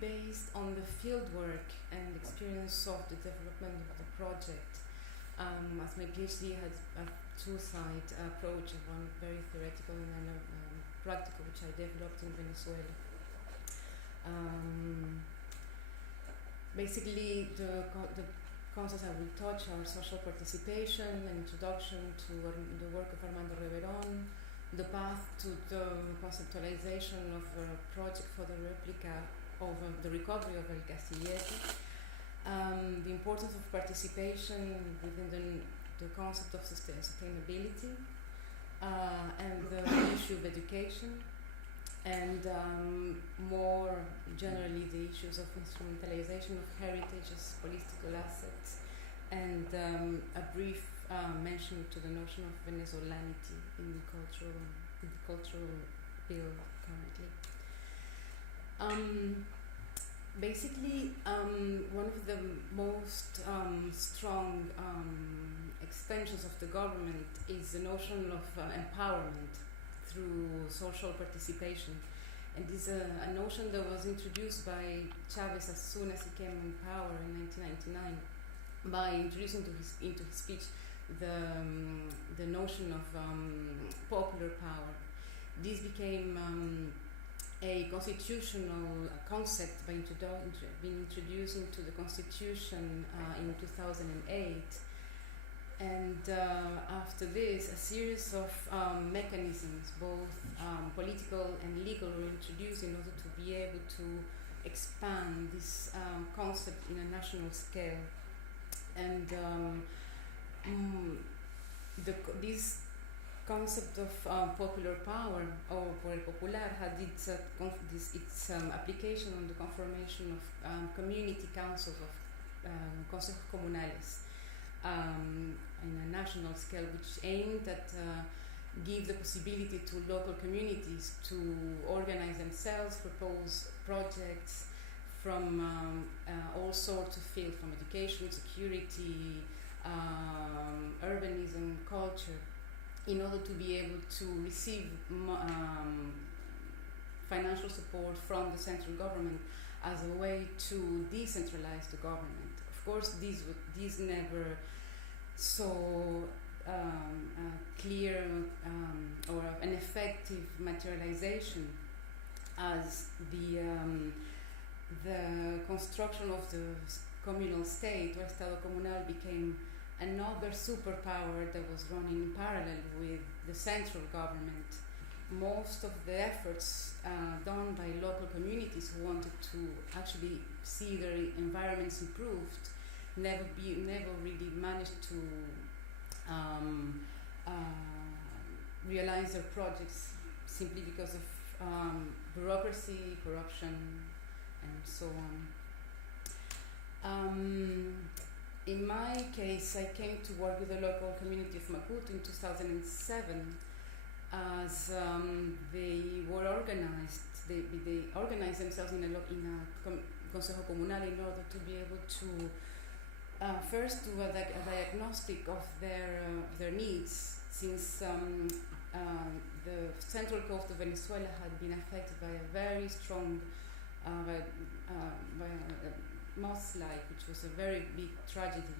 be based on the fieldwork and experience of the development of the project. As my PhD had a two-side approach, one very theoretical and practical, which I developed in Venezuela. Basically, the concepts I will touch are social participation, an introduction to the work of Armando Reverón, the path to the conceptualization of a project for the replica of the recovery of El Castillete, the importance of participation within the concept of sustainability, and the issue of education, and more generally the issues of instrumentalization of heritage as political assets, and a brief mention to the notion of Venezolanity in the cultural field currently. Basically, one of the most strong extensions of the government is the notion of empowerment through social participation. And this is a notion that was introduced by Chávez as soon as he came in power in 1999 by introducing into his speech the notion of popular power. This became a constitutional concept by being introduced into the Constitution in 2008. And after this, a series of mechanisms, both political and legal, were introduced in order to be able to expand this concept in a national scale. And this concept of popular power, or poder popular, had its application on the conformation of community councils of consejos comunales in a national scale, which aimed at give the possibility to local communities to organize themselves, propose projects from all sorts of fields, from education, security, urbanism, culture, in order to be able to receive financial support from the central government as a way to decentralize the government. Of course, these never saw a clear or an effective materialization, as the construction of the communal state, or Estado Comunal, became another superpower that was running in parallel with the central government. Most of the efforts done by local communities who wanted to actually see their environments improved never really managed to realize their projects, simply because of bureaucracy, corruption, and so on. In my case, I came to work with the local community of Maputo in 2007, as they were organized. They organized themselves in a Consejo Comunal in order to be able to first do a diagnostic of their needs, since the central coast of Venezuela had been affected by a very strong by a mudslide, which was a very big tragedy.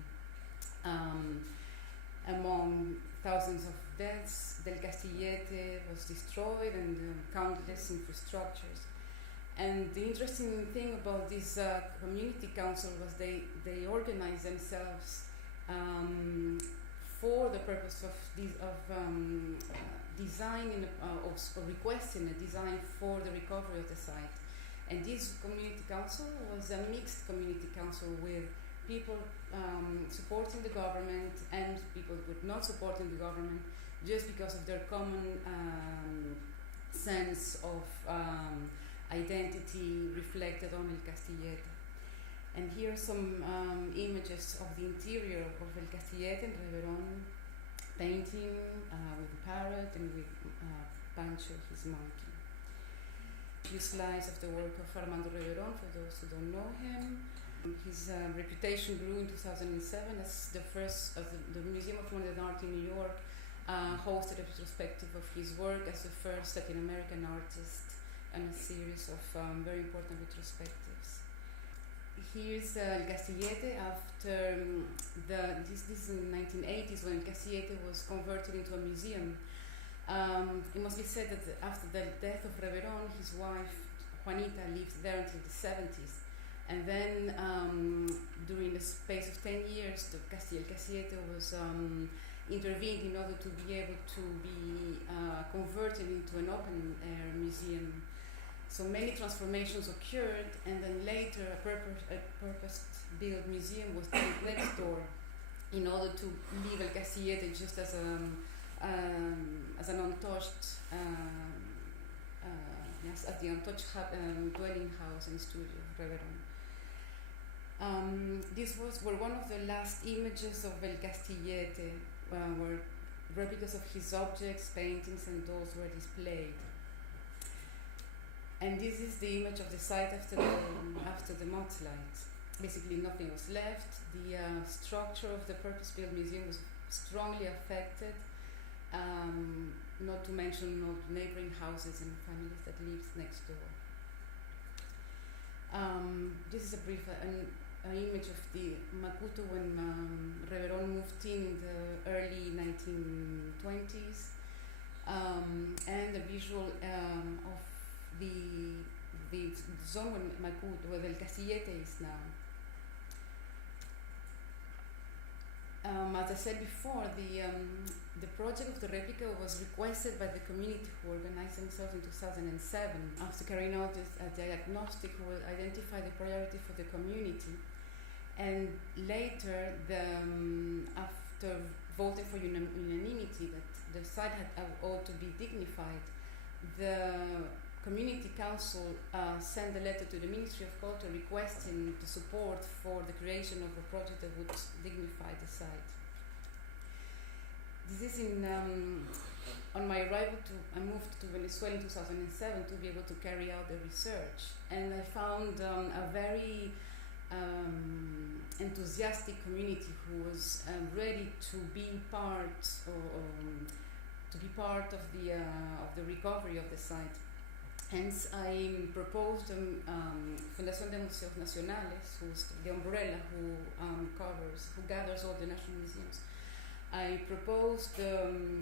Among thousands of deaths, Del Castillete was destroyed, and countless infrastructures. And the interesting thing about this community council was they organized themselves for the purpose of designing or requesting a design for the recovery of the site. And this community council was a mixed community council with people supporting the government and people with not supporting the government, just because of their common sense of identity reflected on El Castillete. And here are some images of the interior of El Castillete and Reverón, painting with a parrot and with Pancho, his monkey. A few slides of the work of Armando Reverón, for those who don't know him. His reputation grew in 2007 as the Museum of Modern Art in New York hosted a retrospective of his work as the first Latin American artist and a series of very important retrospectives. Here's Castillete after this is in the 1980s when Castillete was converted into a museum. It must be said that after the death of Reverón, his wife Juanita lived there until the 70s. And then during the space of 10 years, the Castillete was intervened in order to be able to be converted into an open-air museum. So many transformations occurred, and then later a purpose-built museum was built next door in order to leave El Castillete just as an untouched, yes, as the untouched dwelling house and studio of Reverón. These were one of the last images of El Castillete, where replicas of his objects, paintings, and dolls were displayed. And this is the image of the site after the mudslide. Basically, nothing was left. The structure of the purpose-built museum was strongly affected. Not to mention all the neighboring houses and families that lived next door. This is a brief an image of the Macuto when Reverón moved in the early 1920s, and the visual of the zone when Macuto, where El Castillete is now. As I said before, the project of the replica was requested by the community who organized themselves in 2007 after carrying out a diagnostic who will identify the priority for the community. And later, after voting for unanimity that the site ought to be dignified, the Community Council sent a letter to the Ministry of Culture requesting the support for the creation of a project that would dignify the site. This is on my arrival I moved to Venezuela in 2007 to be able to carry out the research, and I found a very enthusiastic community who was ready to be part of the recovery of the site. Hence, I proposed Fundación de Museos Nacionales, who's the umbrella who gathers all the national museums. I proposed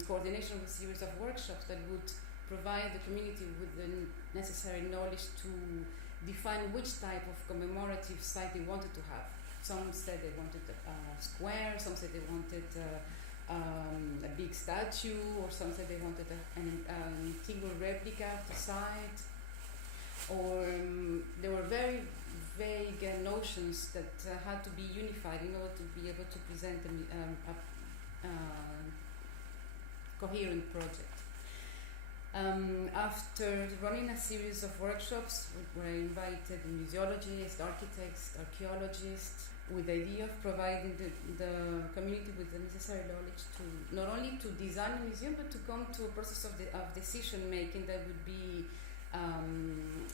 coordination of a series of workshops that would provide the community with the necessary knowledge to define which type of commemorative site they wanted to have. Some said they wanted a square, some said they wanted a big statue, or some said they wanted an integral replica of the site, or there were very vague notions that had to be unified in order to be able to present a coherent project. After running a series of workshops where I invited museologists, architects, archaeologists, with the idea of providing the community with the necessary knowledge to not only to design a museum, but to come to a process of decision making that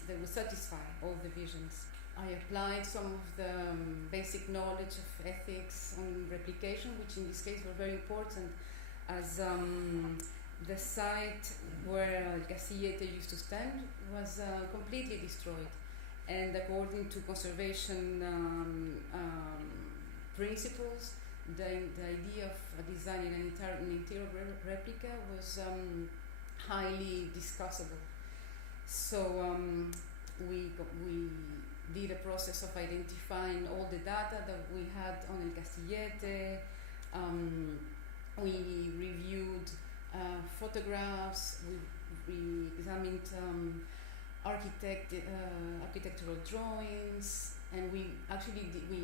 would satisfy all the visions. I applied some of the basic knowledge of ethics and replication, which in this case were very important, as the site where El Castillete used to stand was completely destroyed. And according to conservation principles, the idea of designing an interior replica was highly discussable. So we did a process of identifying all the data that we had on El Castillete. We reviewed photographs. We examined architectural drawings, and we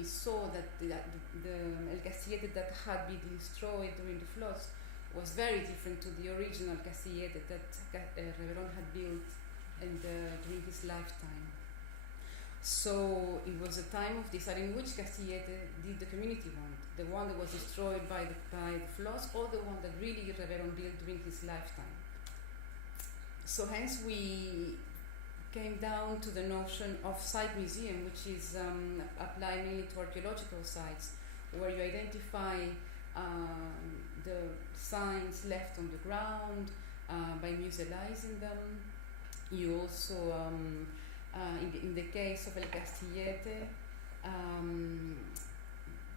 saw that the El Castillete that had been destroyed during the floods was very different to the original Castillete that Reverón had built during his lifetime. So it was a time of deciding which Castillete did the community want, the one that was destroyed by the floods, or the one that really Reverón built during his lifetime. So hence we came down to the notion of site museum, which is applied mainly to archaeological sites, where you identify the signs left on the ground by musealizing them, You also, in the case of El Castillete,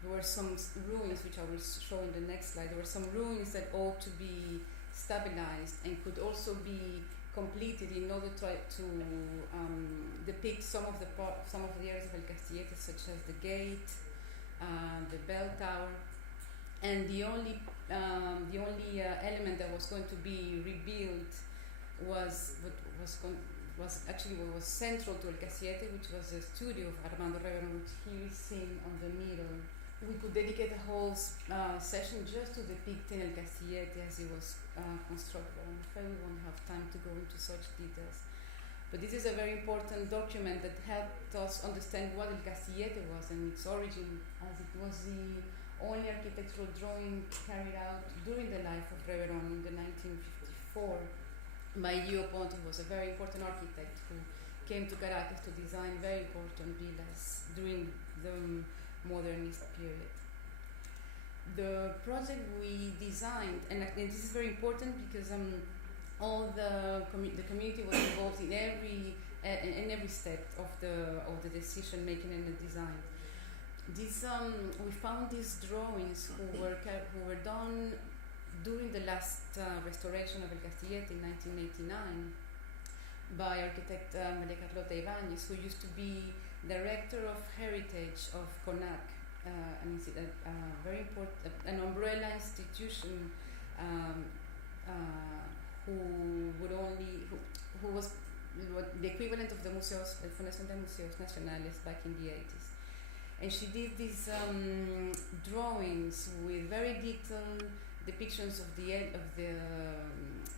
there were some ruins, which I will show in the next slide. There were some ruins that ought to be stabilized and could also be completed in order to depict some of the areas of El Castillete, such as the gate, the bell tower, and the only element that was going to be rebuilt was actually what was central to El Castillete, which was the studio of Armando Reverón, which here is seen on the middle. We could dedicate a whole session just to depicting El Castillete as it was constructed. I'm afraid we won't have time to go into such details. But this is a very important document that helped us understand what El Castillete was and its origin, as it was the only architectural drawing carried out during the life of Reverón in the 1954 by Hugo Chávez, who was a very important architect who came to Caracas to design very important villas during the modernist period. The project we designed, and this is very important because all the community was involved in every step of the decision making and the design. We found these drawings who were done during the last restoration of El Castillete in 1989 by architect Maria Carlota Ibáñez, who used to be director of heritage of CONAC, very important, an umbrella institution who was the equivalent of the museos, el Fundación de Museos Nacionales back in the 80s. And she did these drawings with very detailed depictions of the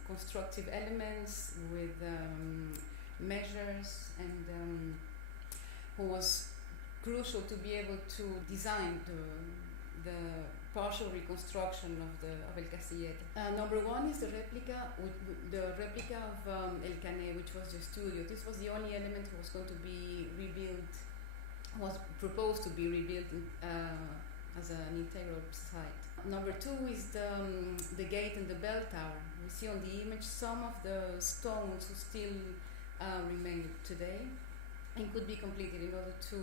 constructive elements, with measures, and who was crucial to be able to design the partial reconstruction of El Castillete. Number one is the replica of El Canet, which was the studio. This was the only element that was going to be rebuilt, was proposed to be rebuilt as an integral site. Number two is the gate and the bell tower. We see on the image some of the stones who still remain today and could be completed in order to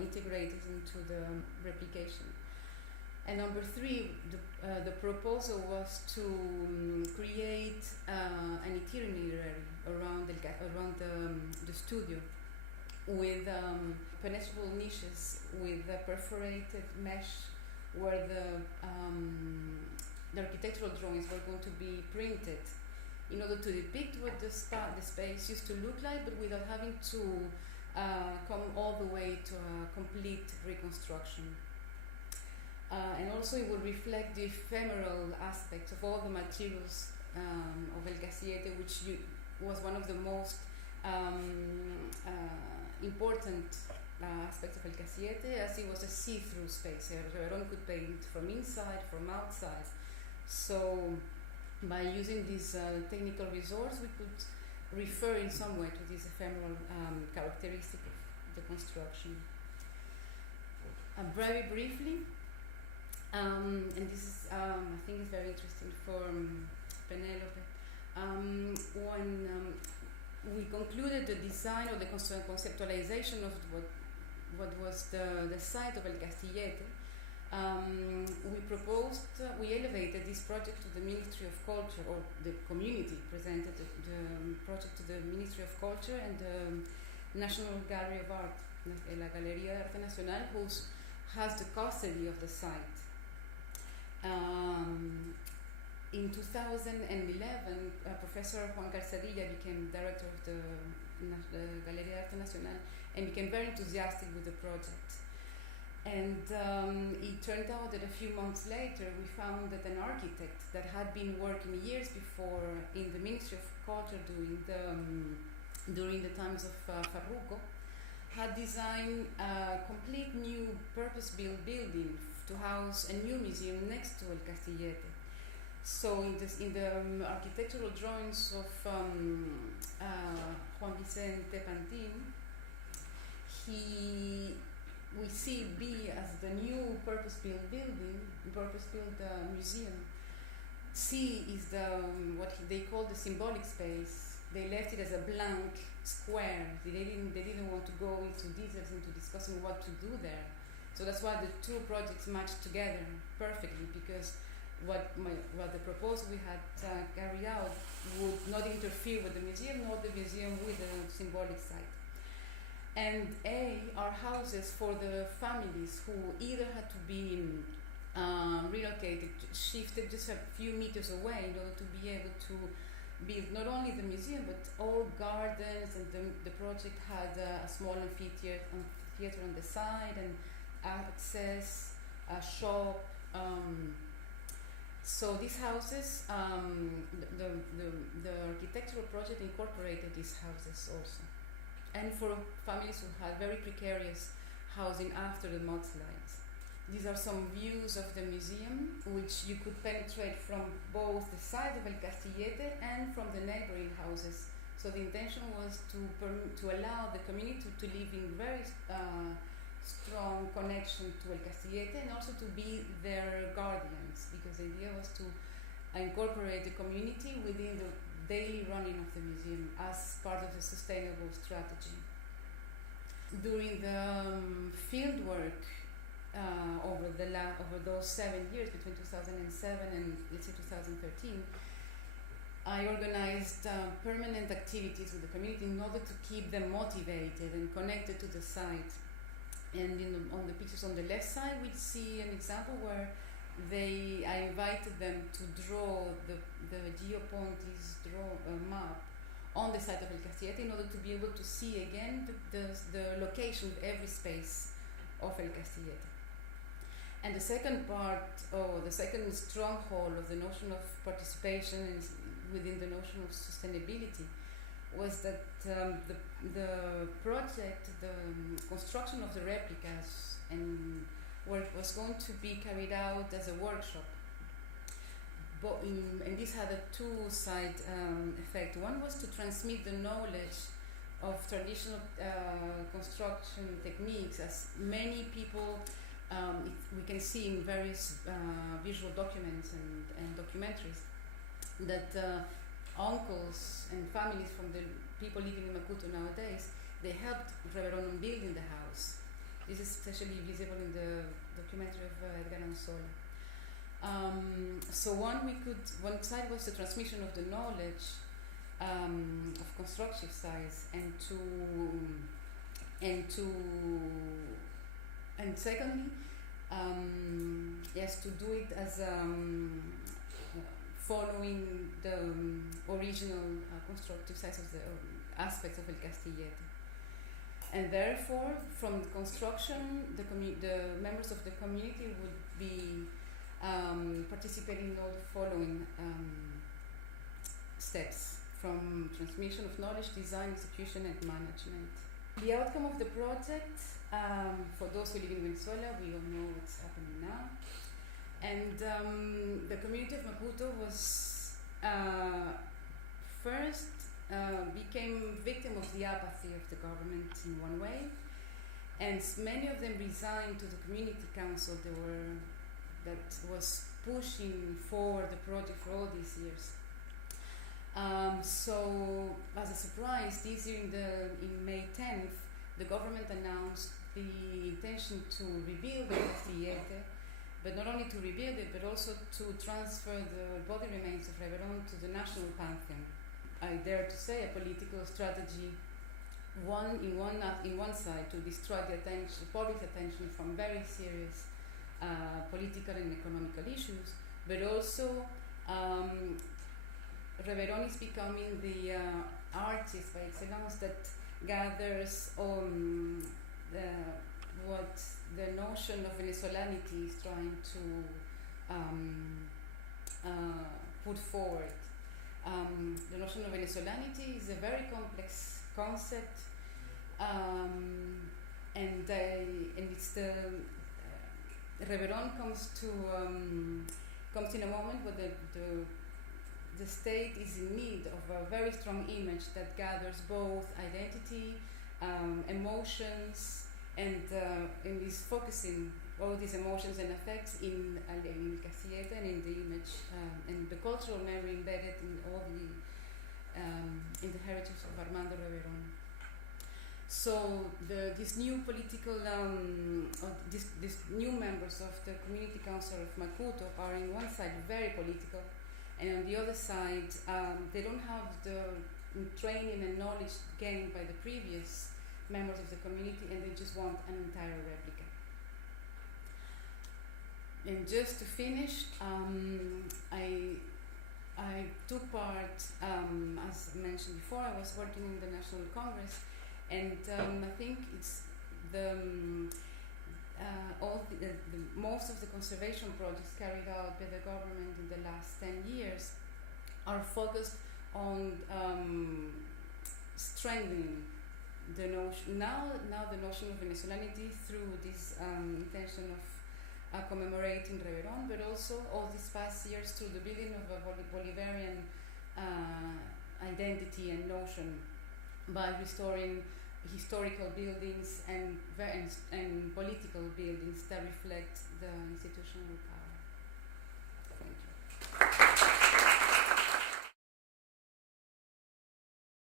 integrate it into the replication. And number three, the proposal was to create an itinerary around the studio with penetrable niches with perforated mesh where the architectural drawings were going to be printed in order to depict what the space used to look like, but without having to come all the way to a complete reconstruction. And also it would reflect the ephemeral aspects of all the materials of El Castillete, which was one of the most important aspects of El Castillete, as it was a see-through space. Reverón could paint from inside, from outside. So by using this technical resource, we could refer in some way to this ephemeral characteristic of the construction. Very briefly, and this is, I think, is very interesting for Penelope. When we concluded the design or the conceptualization of what was the site of El Castillete, we elevated this project to the Ministry of Culture, or the community presented the project to the Ministry of Culture and the National Gallery of Art, la Galería de Arte Nacional, who has the custody of the site. In 2011, Professor Juan Calzadilla became director of the Galería de Arte Nacional and became very enthusiastic with the project. And it turned out that a few months later we found that an architect that had been working years before in the Ministry of Culture during the times of Farruko had designed a complete new purpose-built building to house a new museum next to El Castillete. So in the architectural drawings of Juan Vicente Pantin, we see B as the new purpose-built building, purpose-built museum. C is what they call the symbolic space, they left it as a blank square. They didn't want to go into details into discussing what to do there. So that's why the two projects matched together perfectly, because what the proposal we had carried out would not interfere with the museum, nor the museum with the symbolic site. And are houses for the families who either had to be relocated, shifted just a few meters away in order to be able to build not only the museum but all gardens, and the project had a small amphitheater on the side and access, a shop. So these houses, the architectural project incorporated these houses also, and for families who had very precarious housing after the mudslides. These are some views of the museum, which you could penetrate from both the side of El Castillete and from the neighboring houses. So the intention was to allow the community to live in very strong connection to El Castillete, and also to be their guardians, because the idea was to incorporate the community within the daily running of the museum as part of the sustainable strategy. During the field work over those 7 years, between 2007 and let's say 2013, I organized permanent activities with the community in order to keep them motivated and connected to the site. And on the pictures on the left side, we see an example where I invited them to draw the Geopontis map on the site of El Castillete in order to be able to see again the location of every space of El Castillete. And the second part, or the second stronghold of the notion of participation is within the notion of sustainability, was that the project, the construction of the replicas, and where it was going to be carried out as a workshop. And this had a two-side effect. One was to transmit the knowledge of traditional construction techniques, as many people we can see in various visual documents and documentaries, that uncles and families from the people living in Maputo nowadays, they helped Reverón in building the house. This is especially visible in the documentary of Edgar Anzola. So one side was the transmission of the knowledge of constructive size, and secondly, yes, to do it as following the original constructive size of the aspects of El Castillete. And therefore, from the construction, the members of the community would be participating in all the following steps, from transmission of knowledge, design, execution, and management. The outcome of the project, for those who live in Venezuela, we all know what's happening now. And the community of Maputo was first became victim of the apathy of the government in one way, and many of them resigned to the community council that was pushing forward the project for all these years. So, as a surprise, this year in May 10th, the government announced the intention to rebuild the Castillete, but not only to rebuild it, but also to transfer the body remains of Reverón to the national pantheon. I dare to say a political strategy, in one side, to distract the public attention from very serious political and economical issues, but also Reverón is becoming the artist by excellence that gathers what the notion of Venezolanity is trying to put forward. The notion of Venezolanity is a very complex concept, and it's the Reverón comes in a moment where the state is in need of a very strong image that gathers both identity, emotions, and is focusing all these emotions and effects in El Castillete and in the image and the cultural memory embedded in all the in the heritage of Armando Reverón. So these new political, these new members of the Community Council of Maputo are on one side very political, and on the other side they don't have the training and knowledge gained by the previous members of the community, and they just want an entire replica. And just to finish, I took part, as mentioned before, I was working in the National Congress, and I think it's most of the conservation projects carried out by the government in the last 10 years are focused on strengthening the notion, now the notion of Venezolanity through this intention of commemorating Reverón, but also all these past years through the building of a Bolivarian identity and notion by restoring historical buildings and political buildings that reflect the institutional power.